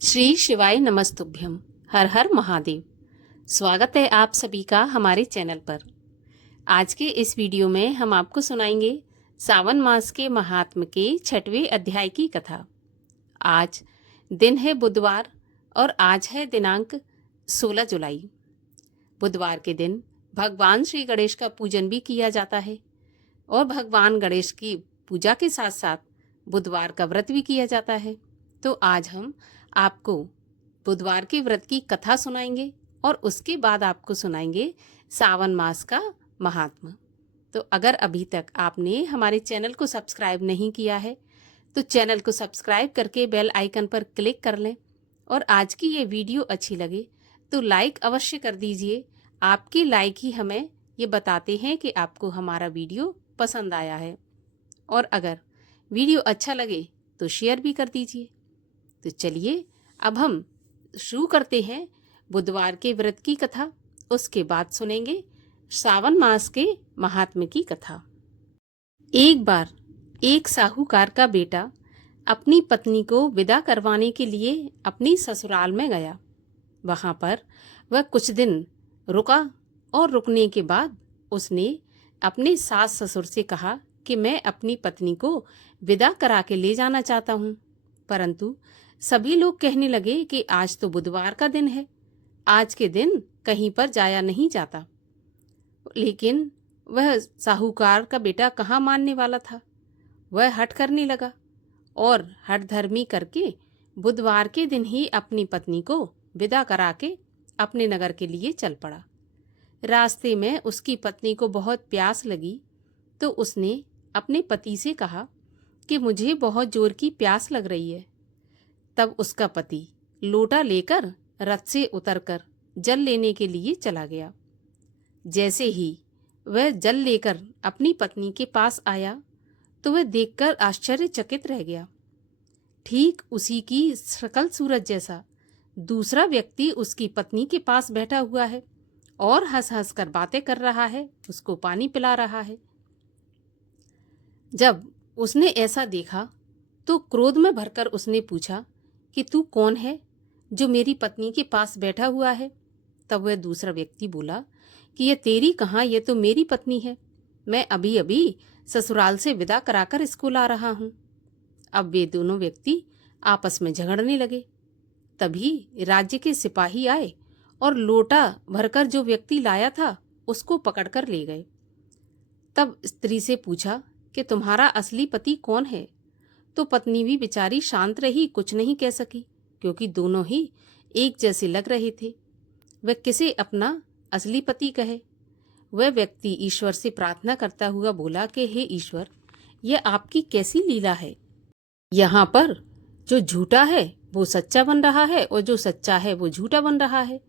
श्री शिवाय नमस्तुभ्यम। हर हर महादेव। स्वागत है आप सभी का हमारे चैनल पर। आज के इस वीडियो में हम आपको सुनाएंगे सावन मास के महात्म के 6वें अध्याय की कथा। आज दिन है बुधवार और आज है दिनांक 16 जुलाई। बुधवार के दिन भगवान श्री गणेश का पूजन भी किया जाता है और भगवान गणेश की पूजा के साथ साथ बुधवार का व्रत भी किया जाता है। तो आज हम आपको बुधवार के व्रत की कथा सुनाएंगे और उसके बाद आपको सुनाएंगे सावन मास का महात्म। तो अगर अभी तक आपने हमारे चैनल को सब्सक्राइब नहीं किया है तो चैनल को सब्सक्राइब करके बेल आइकन पर क्लिक कर लें और आज की ये वीडियो अच्छी लगे तो लाइक अवश्य कर दीजिए। आपके लाइक ही हमें ये बताते हैं कि आपको हमारा वीडियो पसंद आया है, और अगर वीडियो अच्छा लगे तो शेयर भी कर दीजिए। तो चलिए अब हम शुरू करते हैं बुधवार के व्रत की कथा। उसके बाद सुनेंगे सावन मास के महात्म्य की कथा। एक बार एक साहूकार का बेटा अपनी पत्नी को विदा करवाने के लिए अपनी ससुराल में गया। वहां पर वह कुछ दिन रुका और रुकने के बाद उसने अपने सास ससुर से कहा कि मैं अपनी पत्नी को विदा करा के ले जाना चाहता हूँ, परंतु सभी लोग कहने लगे कि आज तो बुधवार का दिन है, आज के दिन कहीं पर जाया नहीं जाता। लेकिन वह साहूकार का बेटा कहाँ मानने वाला था। वह हठ करने लगा और हठधर्मी करके बुधवार के दिन ही अपनी पत्नी को विदा करा के अपने नगर के लिए चल पड़ा। रास्ते में उसकी पत्नी को बहुत प्यास लगी तो उसने अपने पति से कहा कि मुझे बहुत जोर की प्यास लग रही है। तब उसका पति लोटा लेकर रथ से उतरकर जल लेने के लिए चला गया। जैसे ही वह जल लेकर अपनी पत्नी के पास आया तो वह देखकर आश्चर्यचकित रह गया। ठीक उसी की शकल सूरत जैसा दूसरा व्यक्ति उसकी पत्नी के पास बैठा हुआ है और हंस हंस कर बातें कर रहा है, उसको पानी पिला रहा है। जब उसने ऐसा देखा तो क्रोध में भरकर उसने पूछा कि तू कौन है जो मेरी पत्नी के पास बैठा हुआ है। तब वह दूसरा व्यक्ति बोला कि यह तेरी कहाँ, यह तो मेरी पत्नी है, मैं अभी अभी ससुराल से विदा कराकर इसको ला रहा हूँ। अब वे दोनों व्यक्ति आपस में झगड़ने लगे। तभी राज्य के सिपाही आए और लोटा भरकर जो व्यक्ति लाया था उसको पकड़कर ले गए। तब स्त्री से पूछा कि तुम्हारा असली पति कौन है। तो पत्नी भी बेचारी शांत रही, कुछ नहीं कह सकी, क्योंकि दोनों ही एक जैसे लग रहे थे। वह किसे अपना असली पति कहे। वह व्यक्ति ईश्वर से प्रार्थना करता हुआ बोला कि हे ईश्वर, यह आपकी कैसी लीला है। यहाँ पर जो झूठा है वो सच्चा बन रहा है और जो सच्चा है वो झूठा बन रहा है।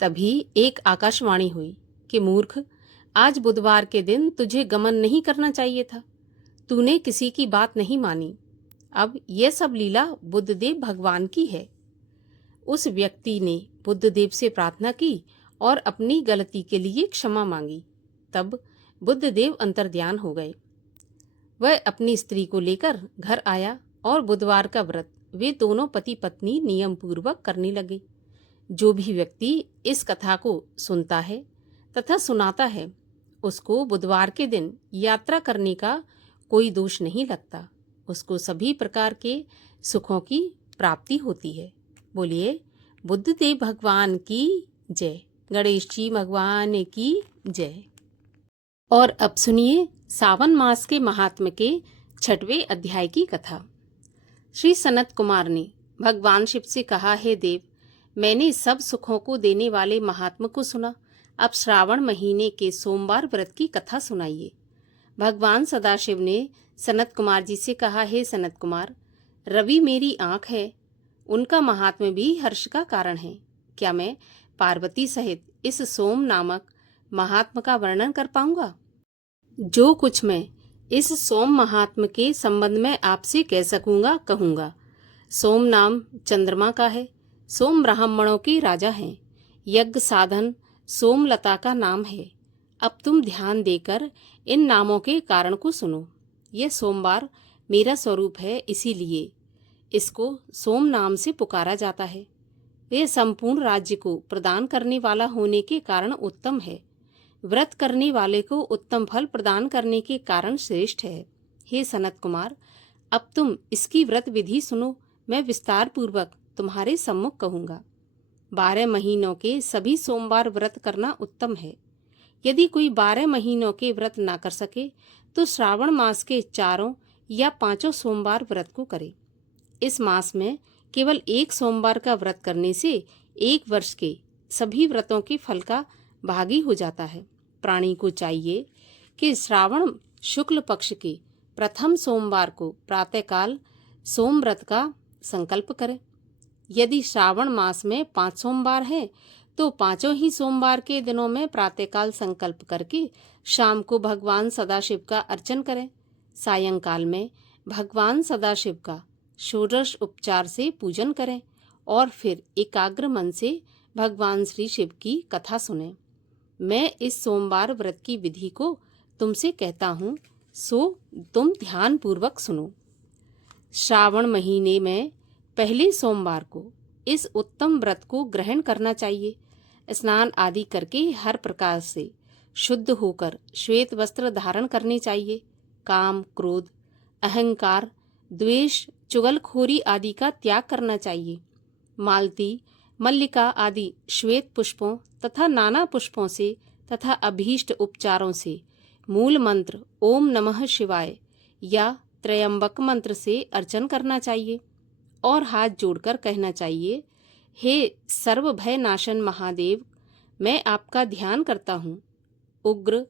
तभी एक आकाशवाणी हुई कि मूर्ख, आज बुधवार के दिन तुझे गमन नहीं करना चाहिए था, तूने किसी की बात नहीं मानी। अब यह सब लीला बुद्धदेव भगवान की है। उस व्यक्ति ने बुद्धदेव से प्रार्थना की और अपनी गलती के लिए क्षमा मांगी। तब बुद्धदेव अंतर्ध्यान हो गए। वह अपनी स्त्री को लेकर घर आया और बुधवार का व्रत वे दोनों पति पत्नी नियम पूर्वक करने लगे। जो भी व्यक्ति इस कथा को सुनता है तथा सुनाता है उसको बुधवार के दिन यात्रा करने का कोई दोष नहीं लगता, उसको सभी प्रकार के सुखों की प्राप्ति होती है। बोलिए बुद्धदेव भगवान की जय, गणेश जी भगवान की जय। और अब सुनिए सावन मास के महात्म्य के 6वें अध्याय की कथा। श्री सनत कुमार ने भगवान शिव से कहा, हे देव, मैंने सब सुखों को देने वाले महात्मा को सुना, अब श्रावण महीने के सोमवार व्रत की कथा सुनाइए। भगवान सदाशिव ने सनत कुमार जी से कहा, हे सनत कुमार, रवि मेरी आंख है, उनका महात्म्य भी हर्ष का कारण है। क्या मैं पार्वती सहित इस सोम नामक महात्मा का वर्णन कर पाऊंगा? जो कुछ मैं इस सोम महात्मा के संबंध में आपसे कह सकूंगा कहूंगा। सोम नाम चंद्रमा का है, सोम ब्राह्मणों के राजा हैं, यज्ञ साधन सोमलता का नाम है। अब तुम ध्यान देकर इन नामों के कारण को सुनो। यह सोमवार मेरा स्वरूप है, इसीलिए इसको सोम नाम से पुकारा जाता है। यह संपूर्ण राज्य को प्रदान करने वाला होने के कारण उत्तम है। व्रत करने वाले को उत्तम फल प्रदान करने के कारण श्रेष्ठ है। हे सनत कुमार, अब तुम इसकी व्रत विधि सुनो। मैं विस्तार पूर्वक तुम्हारे सम्मुख कहूँगा। 12 महीनों के सभी सोमवार व्रत करना उत्तम है। यदि कोई 12 महीनों के व्रत ना कर सके तो श्रावण मास के 4 या 5 सोमवार व्रत को करे। इस मास में केवल एक सोमवार का व्रत करने से 1 वर्ष के सभी व्रतों के फल का भागी हो जाता है। प्राणी को चाहिए कि श्रावण शुक्ल पक्ष के प्रथम सोमवार को प्रातःकाल सोम व्रत का संकल्प करे। यदि श्रावण मास में 5 सोमवार हैं तो 5 ही सोमवार के दिनों में प्रातःकाल संकल्प करके शाम को भगवान सदाशिव का अर्चन करें। सायंकाल में भगवान सदाशिव का षोडश उपचार से पूजन करें और फिर एकाग्र मन से भगवान श्री शिव की कथा सुनें। मैं इस सोमवार व्रत की विधि को तुमसे कहता हूँ, सो तुम ध्यान पूर्वक सुनो। श्रावण महीने में पहले सोमवार को इस उत्तम व्रत को ग्रहण करना चाहिए। स्नान आदि करके हर प्रकार से शुद्ध होकर श्वेत वस्त्र धारण करने चाहिए। काम, क्रोध, अहंकार, द्वेष, चुगलखोरी आदि का त्याग करना चाहिए। मालती, मल्लिका आदि श्वेत पुष्पों तथा नाना पुष्पों से तथा अभीष्ट उपचारों से मूल मंत्र ओम नमः शिवाय या त्रयंबक मंत्र से अर्चन करना चाहिए और हाथ जोड़कर कहना चाहिए, हे सर्व भय नाशन महादेव, मैं आपका ध्यान करता हूँ। उग्र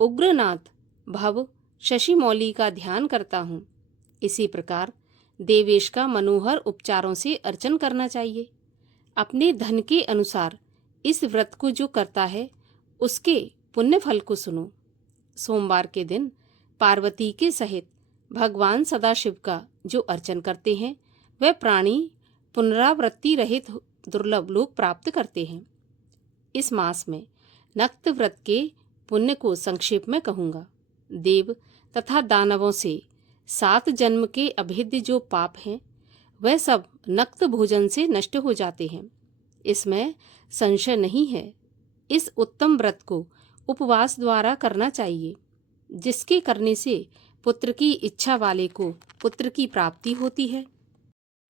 उग्रनाथ भव शशिमौली का ध्यान करता हूँ। इसी प्रकार देवेश का मनोहर उपचारों से अर्चन करना चाहिए। अपने धन के अनुसार इस व्रत को जो करता है उसके पुण्य फल को सुनो। सोमवार के दिन पार्वती के सहित भगवान सदाशिव का जो अर्चन करते हैं वह प्राणी पुनरावृत्ति रहित दुर्लभ लोक प्राप्त करते हैं। इस मास में नक्त व्रत के पुण्य को संक्षेप में कहूँगा। देव तथा दानवों से 7 जन्म के अभेद्य जो पाप हैं वह सब नक्त भोजन से नष्ट हो जाते हैं, इसमें संशय नहीं है। इस उत्तम व्रत को उपवास द्वारा करना चाहिए, जिसके करने से पुत्र की इच्छा वाले को पुत्र की प्राप्ति होती है,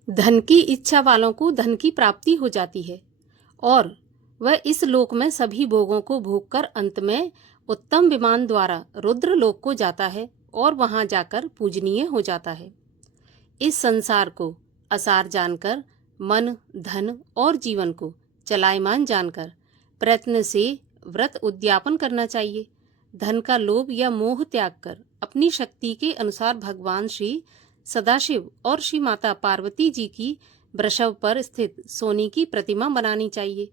धन की इच्छा वालों को धन की प्राप्ति हो जाती है और वह इस लोक में सभी भोगों को भोगकर अंत में उत्तम विमान द्वारा रुद्र लोक को जाता है और वहां जाकर पूजनीय हो जाता है। इस संसार को असार जानकर मन, धन और जीवन को चलायमान जानकर प्रयत्न से व्रत उद्यापन करना चाहिए। धन का लोभ या मोह त्याग कर अपनी शक्ति के अनुसार भगवान श्री सदाशिव और श्री माता पार्वती जी की वृषभ पर स्थित सोने की प्रतिमा बनानी चाहिए।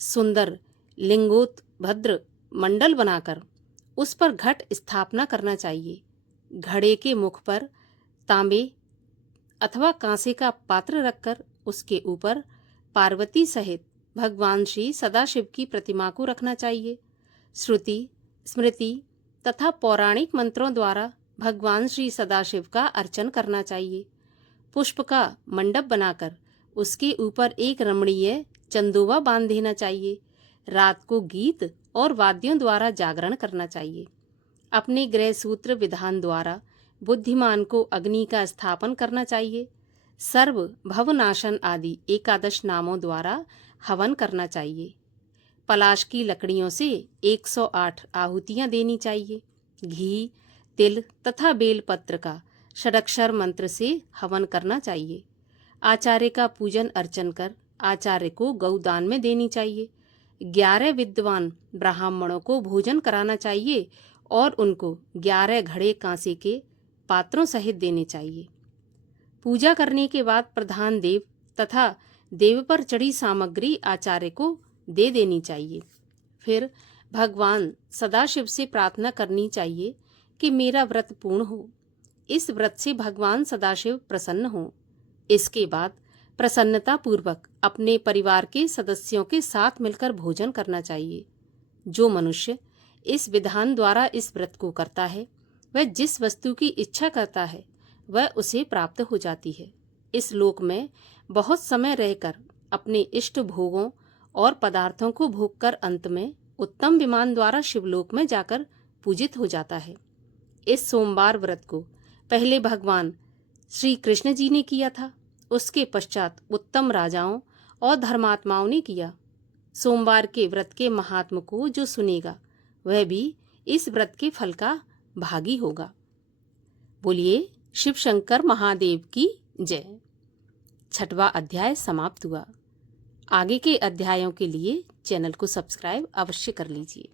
सुंदर लिंगोत्भद्र मंडल बनाकर उस पर घट स्थापना करना चाहिए। घड़े के मुख पर तांबे अथवा कांसे का पात्र रखकर उसके ऊपर पार्वती सहित भगवान श्री सदाशिव की प्रतिमा को रखना चाहिए। श्रुति, स्मृति तथा पौराणिक मंत्रों द्वारा भगवान श्री सदाशिव का अर्चन करना चाहिए। पुष्प का मंडप बनाकर उसके ऊपर एक रमणीय चंदोवा बांध देना चाहिए। रात को गीत और वाद्यों द्वारा जागरण करना चाहिए। अपने गृह सूत्र विधान द्वारा बुद्धिमान को अग्नि का स्थापन करना चाहिए। सर्व भवनाशन आदि 11 नामों द्वारा हवन करना चाहिए। पलाश की लकड़ियों से 108 आहुतियां देनी चाहिए। घी, तिल तथा बेलपत्र का षडक्षर मंत्र से हवन करना चाहिए। आचार्य का पूजन अर्चन कर आचार्य को गौदान में देनी चाहिए। 11 विद्वान ब्राह्मणों को भोजन कराना चाहिए और उनको 11 घड़े कांसे के पात्रों सहित देने चाहिए। पूजा करने के बाद प्रधान देव तथा देव पर चढ़ी सामग्री आचार्य को दे देनी चाहिए। फिर भगवान सदाशिव से प्रार्थना करनी चाहिए कि मेरा व्रत पूर्ण हो। इस व्रत से भगवान सदाशिव प्रसन्न हो। इसके बाद प्रसन्नता पूर्वक अपने परिवार के सदस्यों के साथ मिलकर भोजन करना चाहिए। जो मनुष्य इस विधान द्वारा इस व्रत को करता है वह जिस वस्तु की इच्छा करता है वह उसे प्राप्त हो जाती है। इस लोक में बहुत समय रहकर अपने इष्ट भोगों और पदार्थों को भोगकर अंत में उत्तम विमान द्वारा शिवलोक में जाकर पूजित हो जाता है। इस सोमवार व्रत को पहले भगवान श्री कृष्ण जी ने किया था, उसके पश्चात उत्तम राजाओं और धर्मात्माओं ने किया। सोमवार के व्रत के महात्म को जो सुनेगा वह भी इस व्रत के फल का भागी होगा। बोलिए शिव शंकर महादेव की जय। 6वां अध्याय समाप्त हुआ। आगे के अध्यायों के लिए चैनल को सब्सक्राइब अवश्य कर लीजिए।